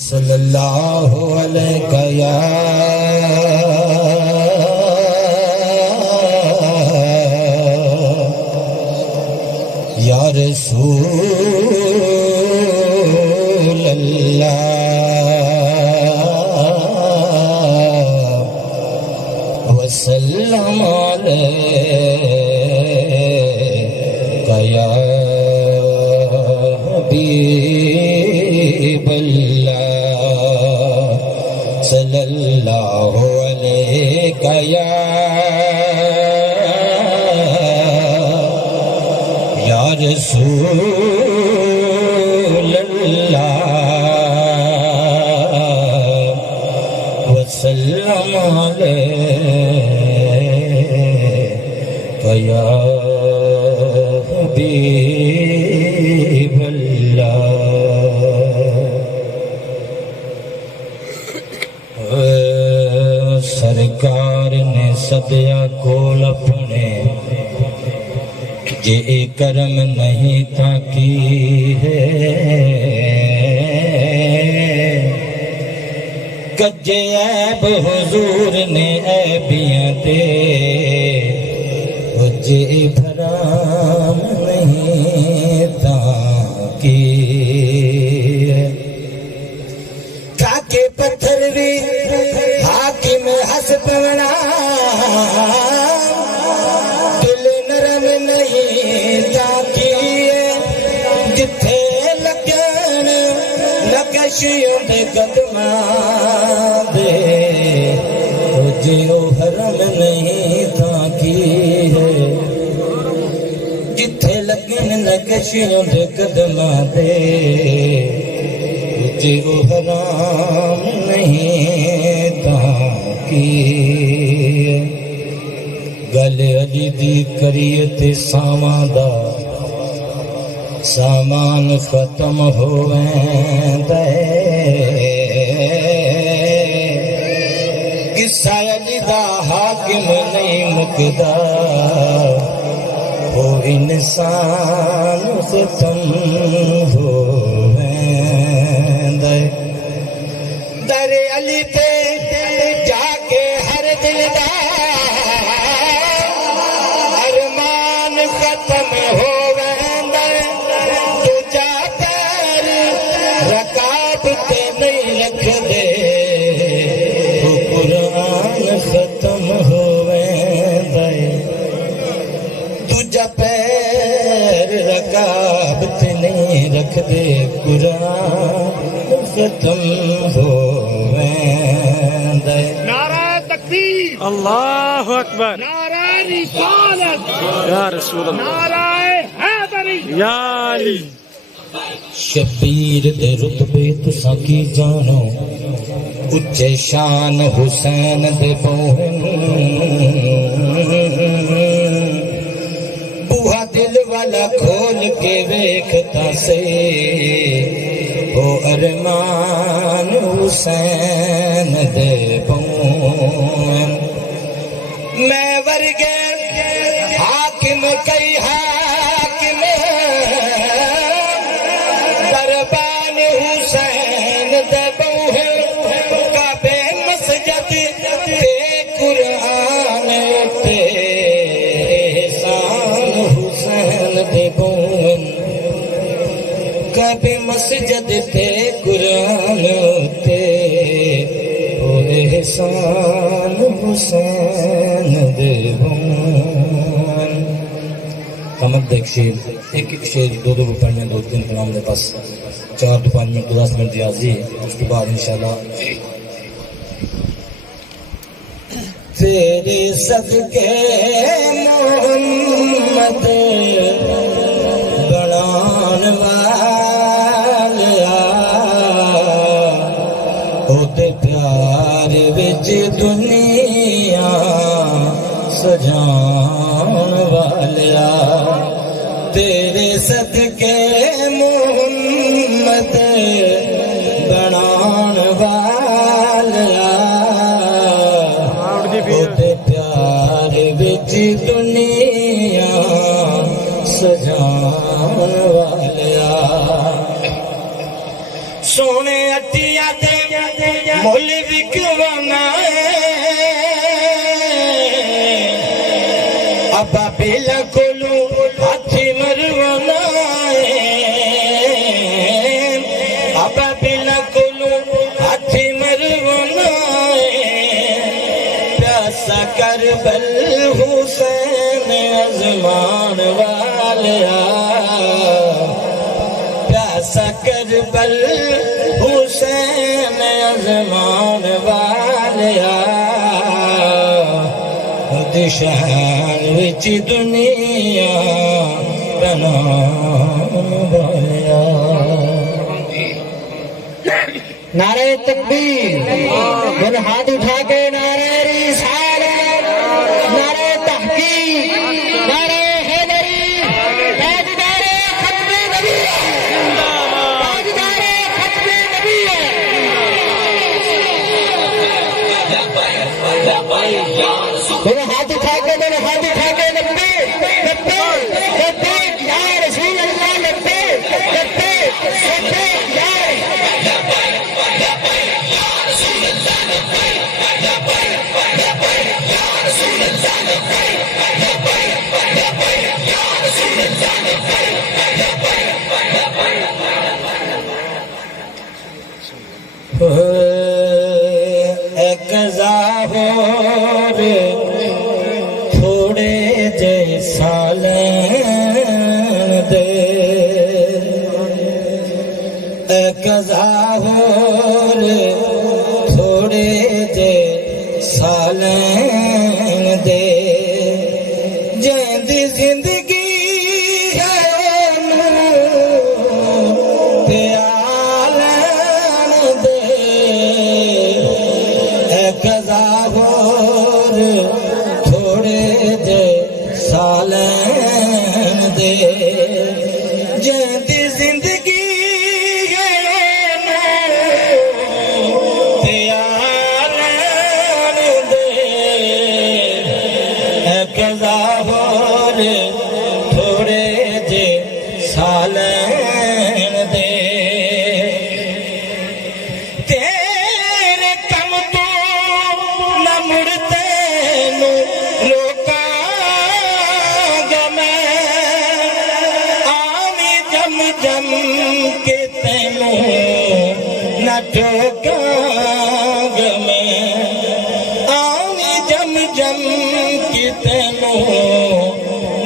सल्लल्लाहु अलैहि या रसूल अल्लाह वसल्लम अलैका या हबीबल्लाह सल्लल्लाहु अलैका या रसूल अल्लाह वसल्लम अलैका या हबीबल्लाह। सरकार ने सदया कोल अपने जे करम नहीं था की है कज्जे ऐब हुजूर ने ऐबियां दे जे भराम नहीं था की काके पत्थर भी हाकिम हस पवना दिल नरम नहीं ताकी जिथे लगन नकशियों दे कदमां दे जियो हरम नहीं ताकी है जिथे लगन नकशियों दे कदमां दे जियो हराम नहीं ताकी गल अली दी करिए ते सावां दा सामान खत्म होवेंदा किस्सा अली दा हाकिम नहीं मुकदा वो इंसान खत्म होवेंदा दरे अली पे जाके हर दिल दा अरमान खत्म होवेंदा दूजा पैर रकाब ते नहीं रखदे वो कुरान खत्म होवेंदा दूजा पैर रकाब ते नहीं रखदे कुरान खत्म होवेंदा। नारा तकबीर, अल्लाहु अकबर, नारा रिसालत, या रसूल अल्लाह, नारा हैदरी, या अली। शबीर दे रुतबे तुसां की जानो उच्चे शान हुसैन दे बोहन बूहा दिल वाला खोल के वेखता से ओ अरमान हुसैन दे बोहन मैं वर्गे हाकिम कई हाकिम दरबान हुसैन दे बोहन काबे मस्जिद ते कुरान ते एहसान हुसैन दे बोहन काबे मस्जिद ते कुरान ते ओ एहसान हुसैन दे बोहन। कमर देख शेर एक शेर दो पढ़ने दो तीन कलाम के पास 4 to 5 मिनट 10 मिनट की हाजिरी उसके बाद इंशाल्लाह तेरे सदके मोहम्मद बनान वालिया ओते प्यार विच दुनिया सजान वालिया तेरे सदके मोहम्मद बनान वालिया ओते प्यार विच दुनिया सजान वालिया सोने अटिया मुल विकवाना अबा बेला कोलू हाथी मरवाना अबा बेला कोलू हाथी मरवाना प्यासा कर बल हुसैन अजमान वालिया प्यासा कर बल हुसैन अजमान वालिया दिशान विच दुनिया बना भाया नारे तकबीर दोनों हाथ उठा के नारे रिसालत नारे तहकीक नारे हैदरी ताजदारे खत्मे नबी ताजदारे खत्मे नबी दोनों हाथ उठा के नब्बे नब्बे नब्बे या रसूल अल्लाह नब्बे नब्बे नब्बे या एक ज़ाहोर थोड़े जैसा दे एक ज़ाहोर थोड़े जैसा दे जैंदी जिंदगी थोड़े जे सालन दे जैंदी जिंदगी त्यालन दे कज़ाहोर थोड़े जे सालन दे तेरे कम तो न मुड़ते रोकांगा मैं आमी जम जम के तेनू न ठोकांगा मैं आमी जम जम के तेनू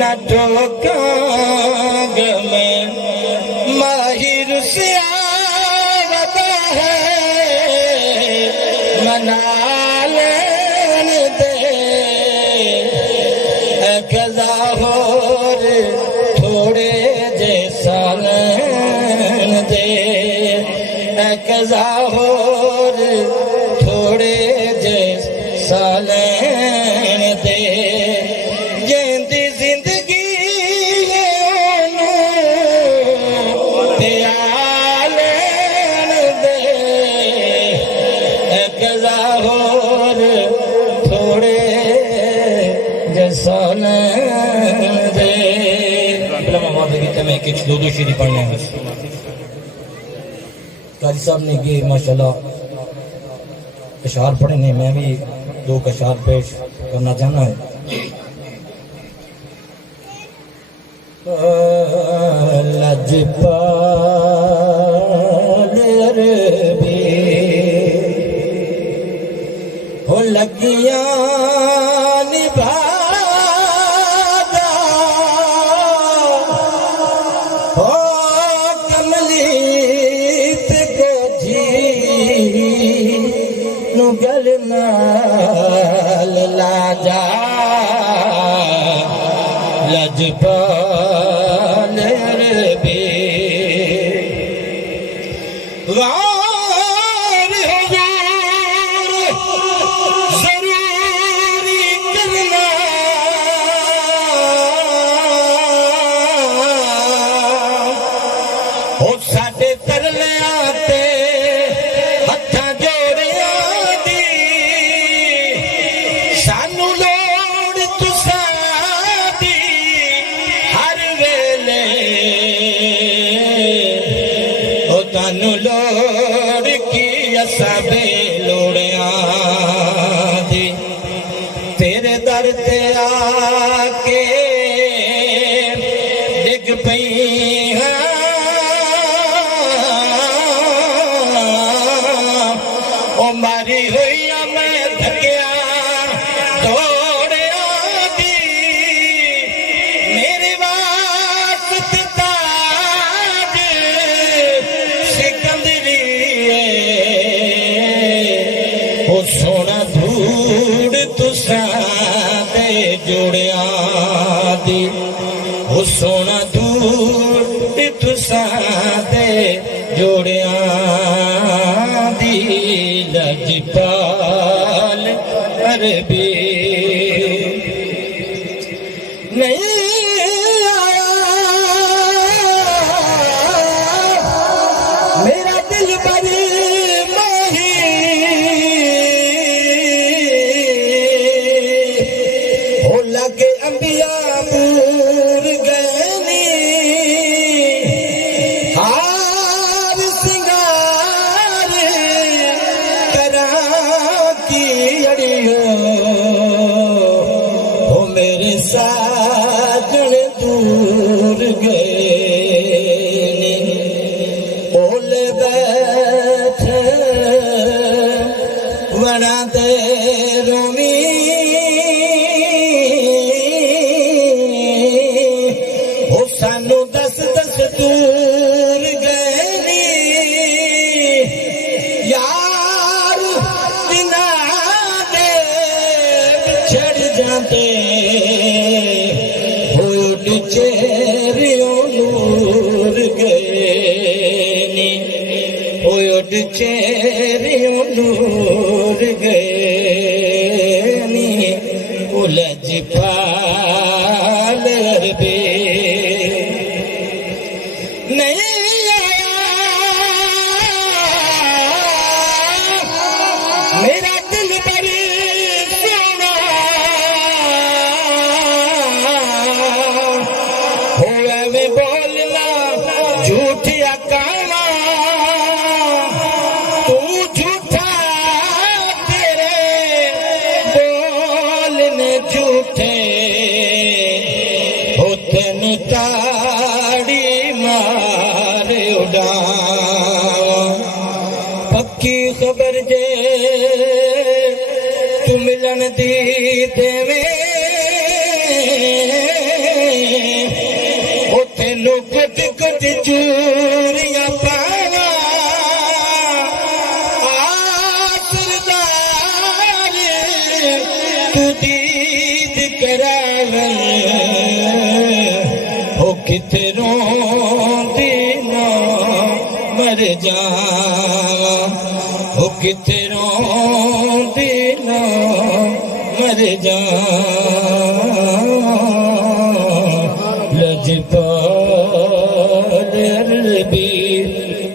न ठोकांगा मैं माहिर से आवता है मनाल ज़ाहोर थोड़े जे सालन दे एक ज़ाहोर थोड़े जे सालन दे जैंदी जिंदगी त्यालन दे एक ज़ाहोर थोड़े दे मैं दो शेरी पढ़ने हैं काजी साहब ने ये माशाल्लाह अशार पढ़े ने मैं भी दो अशार पेश करना चाहना है लजपाल अरबी हो लगिया निभा गल नाल लाजा लजपाल अरबी गार हुजूर ज़रूरी करना हो साडे तरलियां ते हत्थां असाबे लोड़िया दी तेरे दर ते आके डिग पई ओ मारी हुई मैं थकिया दौड़िया दी मेरे वास्ते ताज सिकंदरी ओ सोना धूड़ तुसा दे जोड़िया दी ओ सोना धूड़ तुसा दे जोड़िया दी लजपाल अरबी नहीं आया मेरा दिल बड़ी माही हो लगे अंबिया पूर गए हार सिंगार करा की अड़ियो हो मेरे साजन दूर गए ओले बैठे वना दे रोमी हो सानू दस दस दूर गए यार बिना दे बिछड़ जाते हो चेहरियों नूर गए हो चेहरियों नूर गए उलझ पाल अरबे नहीं आया मेरा दिल बड़ी सोना होवे में बोलना झूठिया काना तू झूठा तेरे बोलने झूठे हो तेन ताड़ी मार उड़ा पक्की खबर जे तू मिलन दी देवे ओ तेनू कुट कुट चूरियां पावा आसरदार तू दीद करावन हो किथे रोंदी ना मर जावा हो किथे रोंदी ना मर जावा